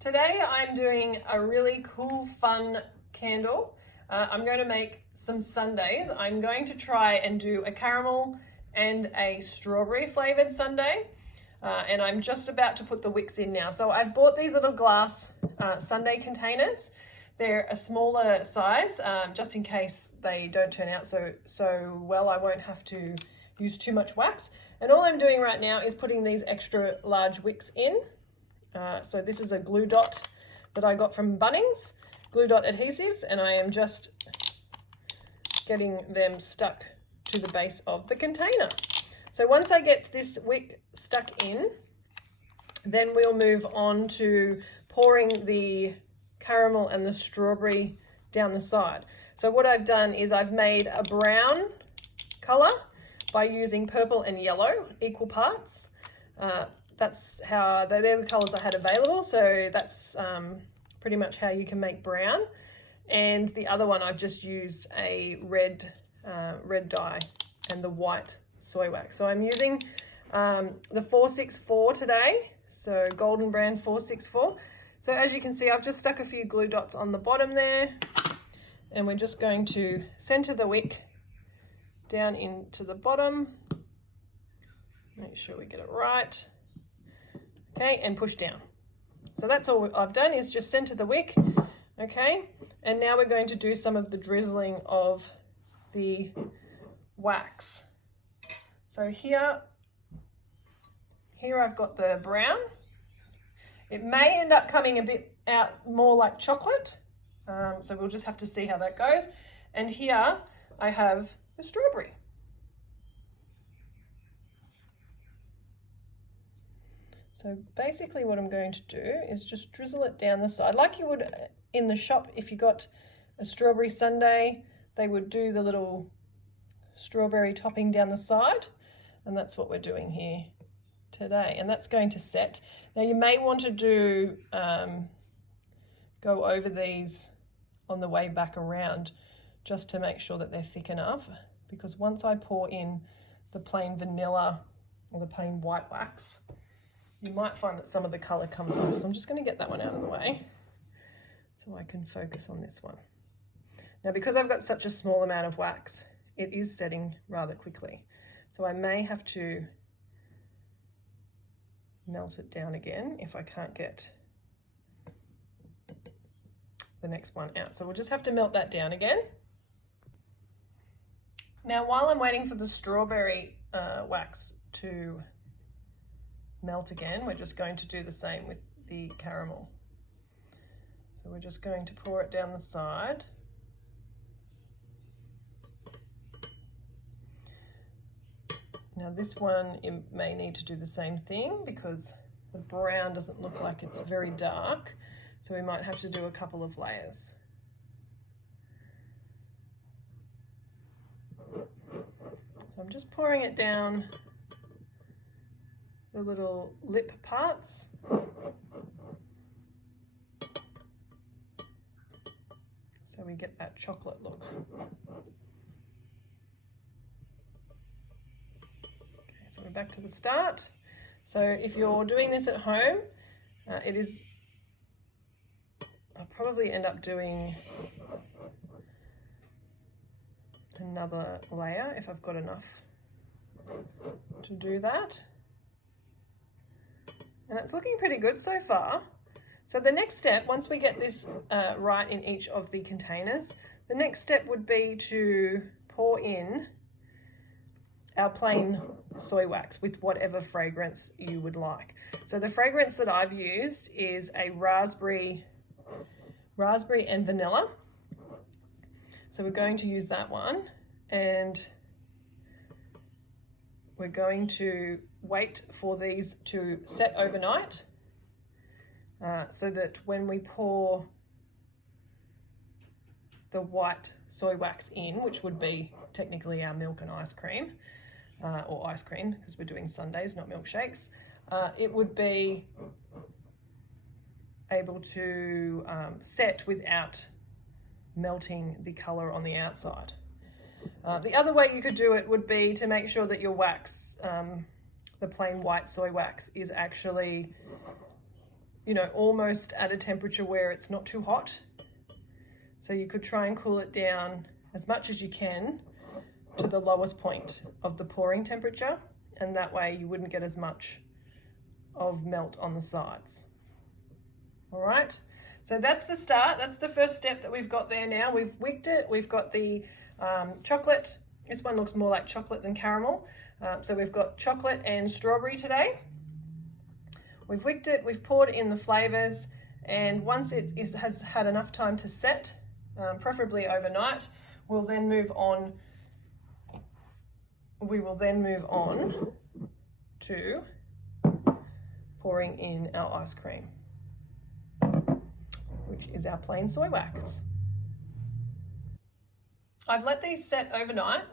Today I'm doing a really cool, fun candle. I'm going to make some sundaes. I'm going to try and do a caramel and a strawberry flavored sundae. And I'm just about to put the wicks in now. So I bought these little glass sundae containers. They're a smaller size, just in case they don't turn out so well. I won't have to use too much wax. And all I'm doing right now is putting these extra large wicks in. So this is a glue dot that I got from Bunnings, glue dot adhesives, and I am just getting them stuck to the base of the container. So once I get this wick stuck in, then we'll move on to pouring the caramel and the strawberry down the side. So what I've done is I've made a brown color by using purple and yellow, equal parts. That's how, they're the colors I had available. So that's pretty much how you can make brown. And the other one, I've just used a red dye and the white soy wax. So I'm using the 464 today. So Golden Brand 464. So as you can see, I've just stuck a few glue dots on the bottom there. And we're just going to center the wick down into the bottom. Make sure we get it right. Okay, and push down. So that's all I've done, is just center the wick. Okay, and now we're going to do some of the drizzling of the wax. So here I've got the brown. It may end up coming a bit out more like chocolate. So we'll just have to see how that goes. And here I have the strawberry. So basically what I'm going to do is just drizzle it down the side like you would in the shop. If you got a strawberry sundae, they would do the little strawberry topping down the side, and that's what we're doing here today, and that's going to set. Now you may want to do go over these on the way back around just to make sure that they're thick enough, because once I pour in the plain vanilla or the plain white wax, you might find that some of the colour comes off. So I'm just going to get that one out of the way so I can focus on this one. Now, because I've got such a small amount of wax, it is setting rather quickly. So I may have to melt it down again if I can't get the next one out. So we'll just have to melt that down again. Now, while I'm waiting for the strawberry wax to melt again, we're just going to do the same with the caramel. So we're just going to pour it down the side. Now this one, you may need to do the same thing because the brown doesn't look like it's very dark, so we might have to do a couple of layers. So I'm just pouring it down the little lip parts. So we get that chocolate look. Okay, so we're back to the start. So if you're doing this at home, I'll probably end up doing another layer if I've got enough to do that. And it's looking pretty good so far. So the next step, once we get this right in each of the containers, the next step would be to pour in our plain soy wax with whatever fragrance you would like. So the fragrance that I've used is a raspberry and vanilla. So we're going to use that one, and we're going to wait for these to set overnight so that when we pour the white soy wax in, which would be technically our milk and ice cream, or ice cream because we're doing sundaes, not milkshakes, it would be able to set without melting the colour on the outside. The other way you could do it would be to make sure that your wax, the plain white soy wax, is actually you know, almost at a temperature where it's not too hot. So you could try and cool it down as much as you can to the lowest point of the pouring temperature, and that way you wouldn't get as much of melt on the sides. All right, so that's the start. That's the first step that we've got there now. We've wicked it. We've got the chocolate. This one looks more like chocolate than caramel. So we've got chocolate and strawberry today. We've wicked it, we've poured in the flavors, and once it has had enough time to set, preferably overnight, we will then move on to pouring in our ice cream, which is our plain soy wax. I've let these set overnight,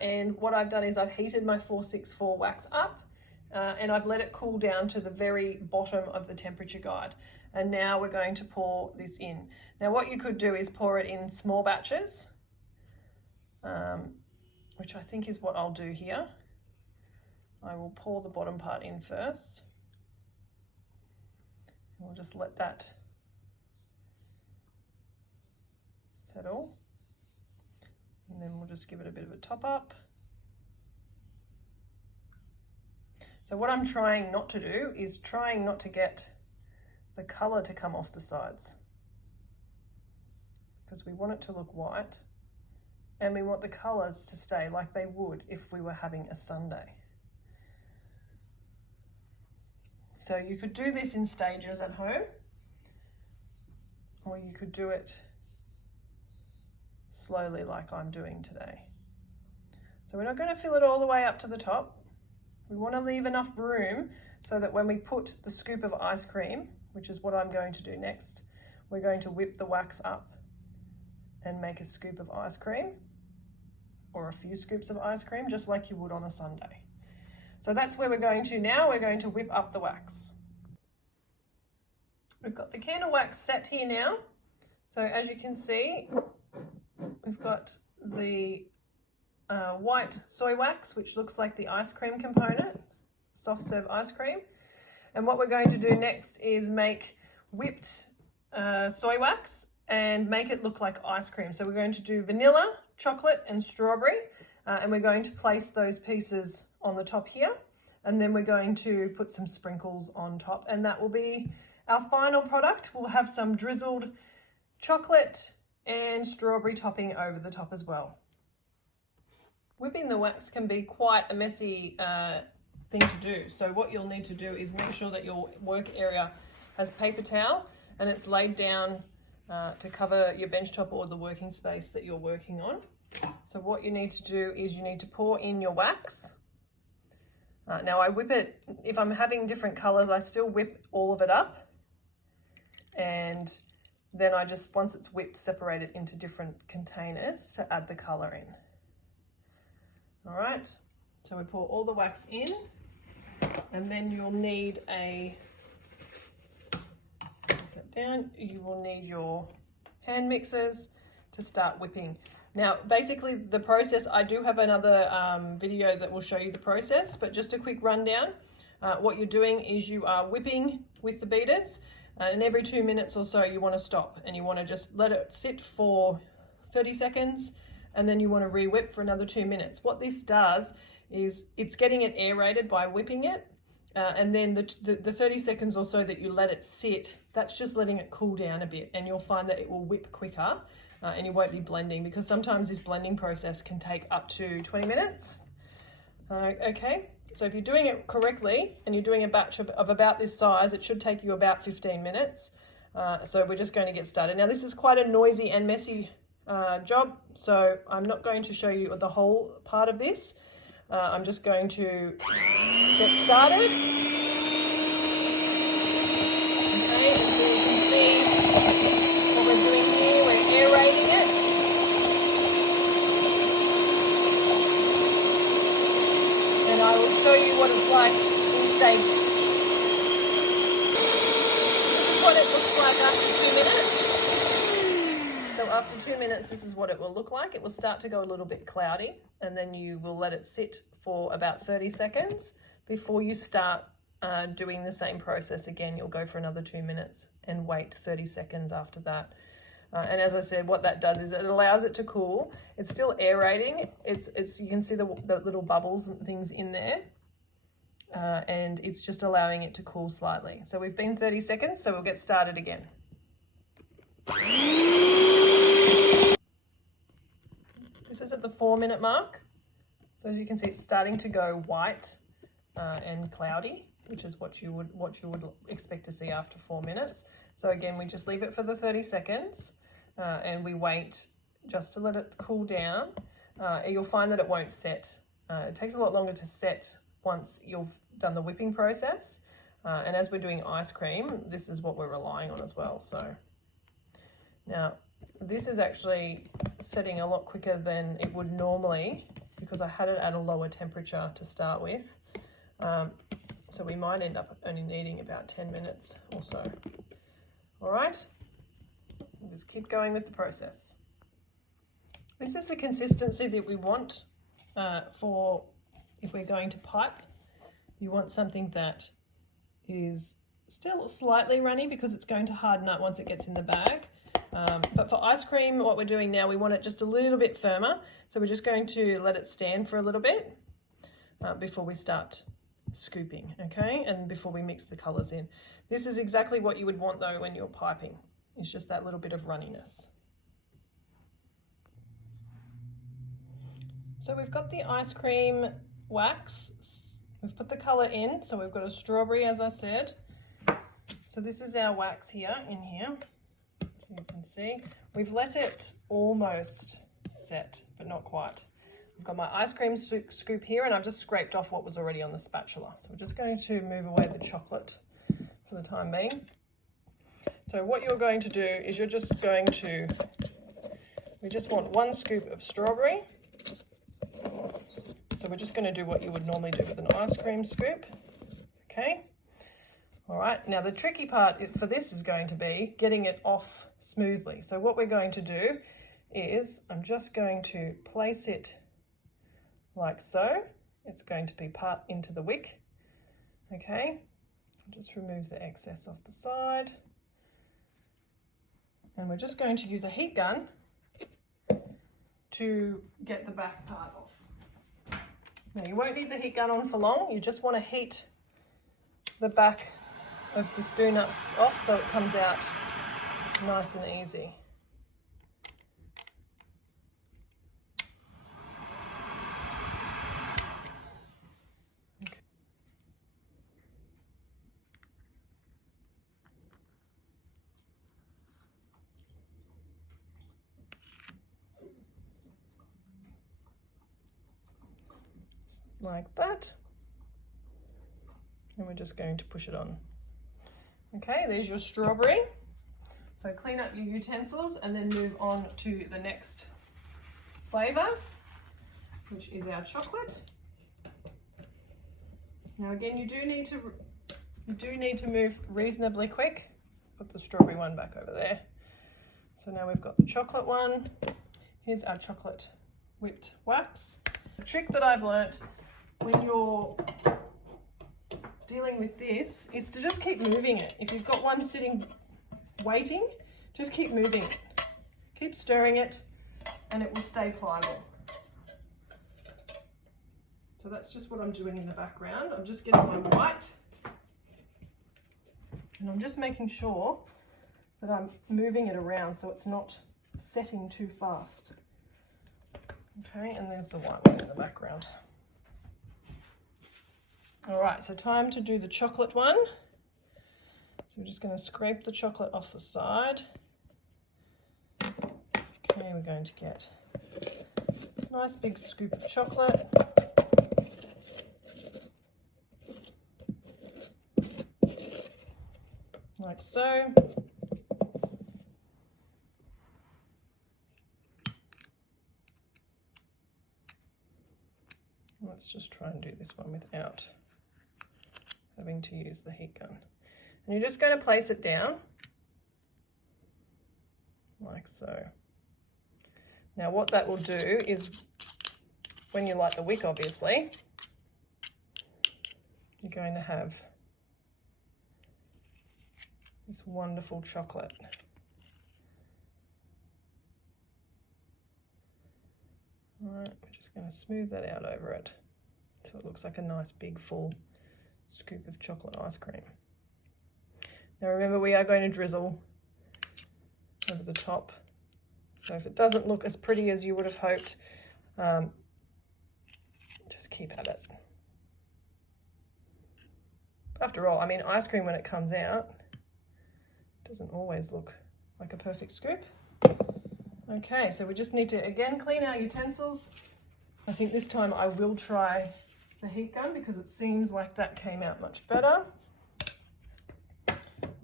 and what I've done is I've heated my 464 wax up, and I've let it cool down to the very bottom of the temperature guide. And now we're going to pour this in. Now what you could do is pour it in small batches, which I think is what I'll do here. I will pour the bottom part in first. We'll just let that settle. And then we'll just give it a bit of a top up. So what I'm trying not to do is trying not to get the color to come off the sides, because we want it to look white and we want the colors to stay like they would if we were having a sundae. So you could do this in stages at home, or you could do it slowly like I'm doing today. So we're not going to fill it all the way up to the top. We want to leave enough room so that when we put the scoop of ice cream, which is what I'm going to do next, we're going to whip the wax up and make a scoop of ice cream, or a few scoops of ice cream, just like you would on a sundae. So that's where we're going to now. We're going to whip up the wax. We've got the candle wax set here now. So as you can see, we've got the white soy wax, which looks like the ice cream component, soft serve ice cream. And what we're going to do next is make whipped soy wax and make it look like ice cream. So we're going to do vanilla, chocolate and strawberry, and we're going to place those pieces on the top here, and then we're going to put some sprinkles on top, and that will be our final product. We'll have some drizzled chocolate and strawberry topping over the top as well. Whipping the wax can be quite a messy thing to do. So what you'll need to do is make sure that your work area has paper towel and it's laid down to cover your bench top or the working space that you're working on. So what you need to do is you need to pour in your wax. Now I whip it, if I'm having different colors, I still whip all of it up, and then I just, once it's whipped, separate it into different containers to add the color in. All right, so we pour all the wax in, and then you'll need you will need your hand mixers to start whipping. Now, basically the process, I do have another video that will show you the process, but just a quick rundown. What you're doing is you are whipping with the beaters, and every 2 minutes or so you want to stop, and you want to just let it sit for 30 seconds, and then you want to re-whip for another 2 minutes. What this does is it's getting it aerated by whipping it, and then the 30 seconds or so that you let it sit, that's just letting it cool down a bit, and you'll find that it will whip quicker, and you won't be blending, because sometimes this blending process can take up to 20 minutes. Okay, so if you're doing it correctly and you're doing a batch of about this size, it should take you about 15 minutes. So we're just going to get started. Now this is quite a noisy and messy job, so I'm not going to show you the whole part of this. I'm just going to get started. Okay, and so you can see what we're doing here. We're aerating it. And I will show you what it's like in stages. This is what it looks like after 2 minutes. So after 2 minutes, this is what it will look like. It will start to go a little bit cloudy, and then you will let it sit for about 30 seconds before you start doing the same process again. You'll go for another 2 minutes and wait 30 seconds after that. And as I said, what that does is it allows it to cool. It's still aerating. It's you can see the little bubbles and things in there. And it's just allowing it to cool slightly. So we've been 30 seconds, so we'll get started again. This is at the 4-minute mark. So as you can see, it's starting to go white and cloudy, which is what you would expect to see after 4 minutes. So again, we just leave it for the 30 seconds and we wait just to let it cool down. You'll find that it won't set. It takes a lot longer to set once you've done the whipping process. And as we're doing ice cream, this is what we're relying on as well. So now this is actually setting a lot quicker than it would normally because I had it at a lower temperature to start with. So we might end up only needing about 10 minutes or so. All right, we'll just keep going with the process. This is the consistency that we want for if we're going to pipe. You want something that is still slightly runny because it's going to harden up once it gets in the bag. But for ice cream, what we're doing now, we want it just a little bit firmer. So we're just going to let it stand for a little bit before we start scooping, okay? And before we mix the colors in. This is exactly what you would want though when you're piping. It's just that little bit of runniness. So we've got the ice cream wax. We've put the color in. So we've got a strawberry, as I said. So this is our wax here, in here. So you can see. We've let it almost set, but not quite. I've got my ice cream scoop here and I've just scraped off what was already on the spatula. So we're just going to move away the chocolate for the time being. So what you're going to do is you're just going to, we just want 1 scoop of strawberry. So we're just going to do what you would normally do with an ice cream scoop. Okay. All right. Now the tricky part for this is going to be getting it off smoothly. So what we're going to do is I'm just going to place it like so. It's going to be part into the wick. Okay, just remove the excess off the side. And we're just going to use a heat gun to get the back part off. Now you won't need the heat gun on for long. You just want to heat the back of the spoon off so it comes out nice and easy. Like that, and we're just going to push it on. Okay, there's your strawberry. So clean up your utensils and then move on to the next flavor, which is our chocolate. Now again, you do need to move reasonably quick. Put the strawberry one back over there. So now we've got the chocolate one. Here's our chocolate whipped wax. The trick that I've learnt when you're dealing with this is to just keep moving it. If you've got one sitting waiting, just keep moving it. Keep stirring it and it will stay pliable. So that's just what I'm doing in the background. I'm just getting my white and I'm just making sure that I'm moving it around so it's not setting too fast. Okay, and there's the white one in the background. All right, so time to do the chocolate one. So we're just going to scrape the chocolate off the side. Okay, we're going to get a nice big scoop of chocolate. Like so. Let's just try and do this one without having to use the heat gun. And you're just going to place it down like so. Now what that will do is when you light the wick, obviously, you're going to have this wonderful chocolate. All right, we're just going to smooth that out over it so it looks like a nice big full scoop of chocolate ice cream. Now remember, we are going to drizzle over the top. So if it doesn't look as pretty as you would have hoped, just keep at it. After all, I mean, ice cream when it comes out doesn't always look like a perfect scoop. Okay, so we just need to again clean our utensils. I think this time I will try the heat gun because it seems like that came out much better.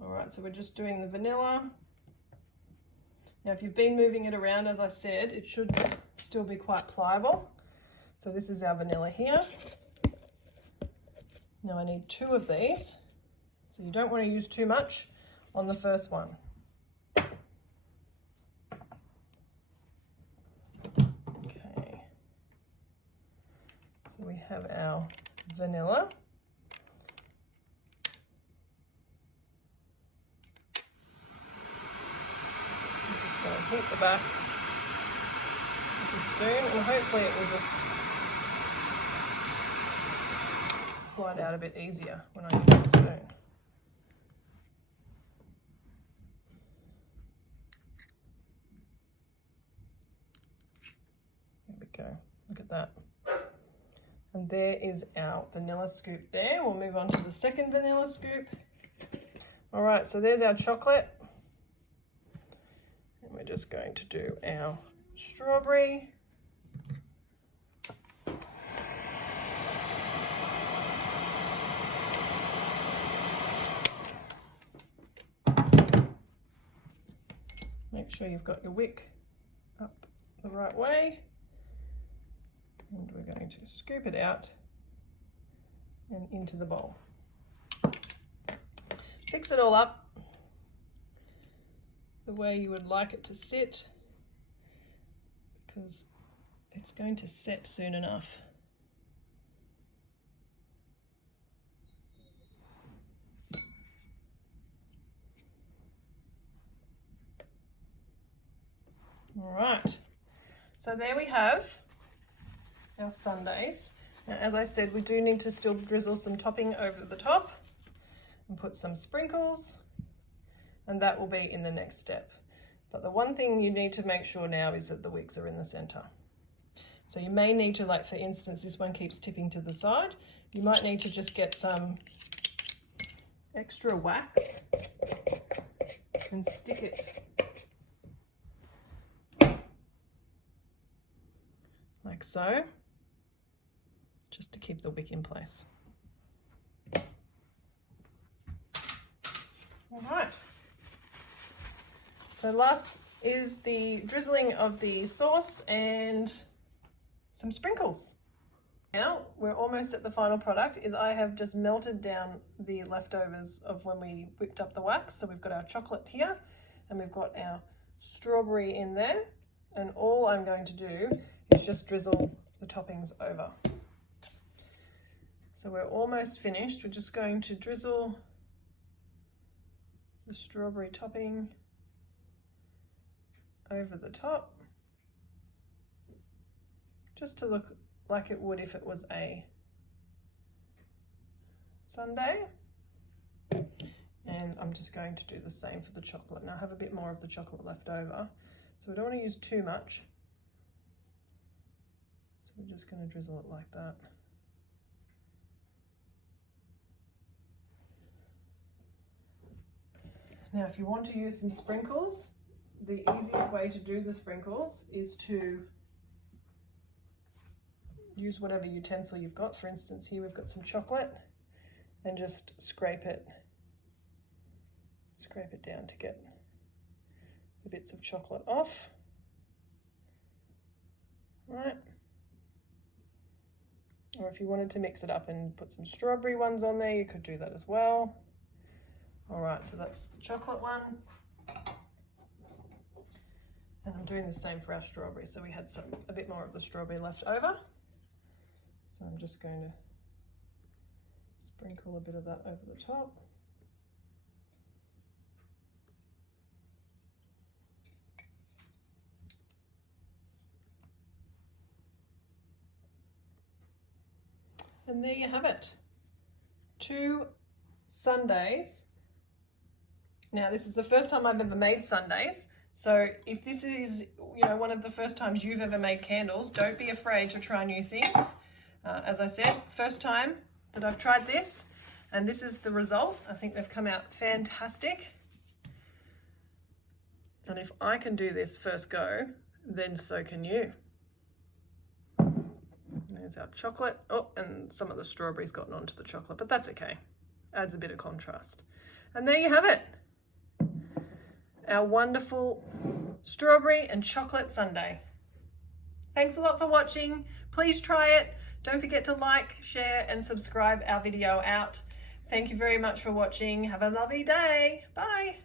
All right, so we're just doing the vanilla. Now, if you've been moving it around, as I said, it should still be quite pliable. So this is our vanilla here. Now I need 2 of these. So you don't want to use too much on the first one. Okay. So we have our vanilla. Going to heat the back with the spoon, and hopefully it will just slide out a bit easier when I use the spoon. There we go, look at that. And there is our vanilla scoop there. We'll move on to the second vanilla scoop. All right, so there's our chocolate. We're just going to do our strawberry. Make sure you've got your wick up the right way. And we're going to scoop it out and into the bowl. Fix it all up the way you would like it to sit, because it's going to set soon enough. All right, so there we have our sundaes. Now, as I said, we do need to still drizzle some topping over the top and put some sprinkles, and that will be in the next step. But the one thing you need to make sure now is that the wicks are in the center. So you may need to, like for instance, this one keeps tipping to the side. You might need to just get some extra wax and stick it like so, just to keep the wick in place. All right. So last is the drizzling of the sauce and some sprinkles. Now we're almost at the final product. I have just melted down the leftovers of when we whipped up the wax. So we've got our chocolate here and we've got our strawberry in there. And all I'm going to do is just drizzle the toppings over. So we're almost finished. We're just going to drizzle the strawberry topping over the top, just to look like it would if it was a sundae. And I'm just going to do the same for the chocolate. Now I have a bit more of the chocolate left over, so I don't want to use too much. So we're just going to drizzle it like that. Now if you want to use some sprinkles, the easiest way to do the sprinkles is to use whatever utensil you've got. For instance, here we've got some chocolate, and just scrape it down to get the bits of chocolate off. Right. Or if you wanted to mix it up and put some strawberry ones on there, you could do that as well. All right, so that's the chocolate one. And I'm doing the same for our strawberry. So we had a bit more of the strawberry left over. So I'm just going to sprinkle a bit of that over the top. And there you have it. 2 sundaes. Now this is the first time I've ever made sundaes. So if this is, one of the first times you've ever made candles, don't be afraid to try new things. As I said, first time that I've tried this, and this is the result. I think they've come out fantastic. And if I can do this first go, then so can you. There's our chocolate. Oh, and some of the strawberries gotten onto the chocolate, but that's okay. Adds a bit of contrast. And there you have it. Our wonderful strawberry and chocolate sundae. Thanks a lot for watching. Please try it. Don't forget to like, share, and subscribe our video out. Thank you very much for watching. Have a lovely day. Bye.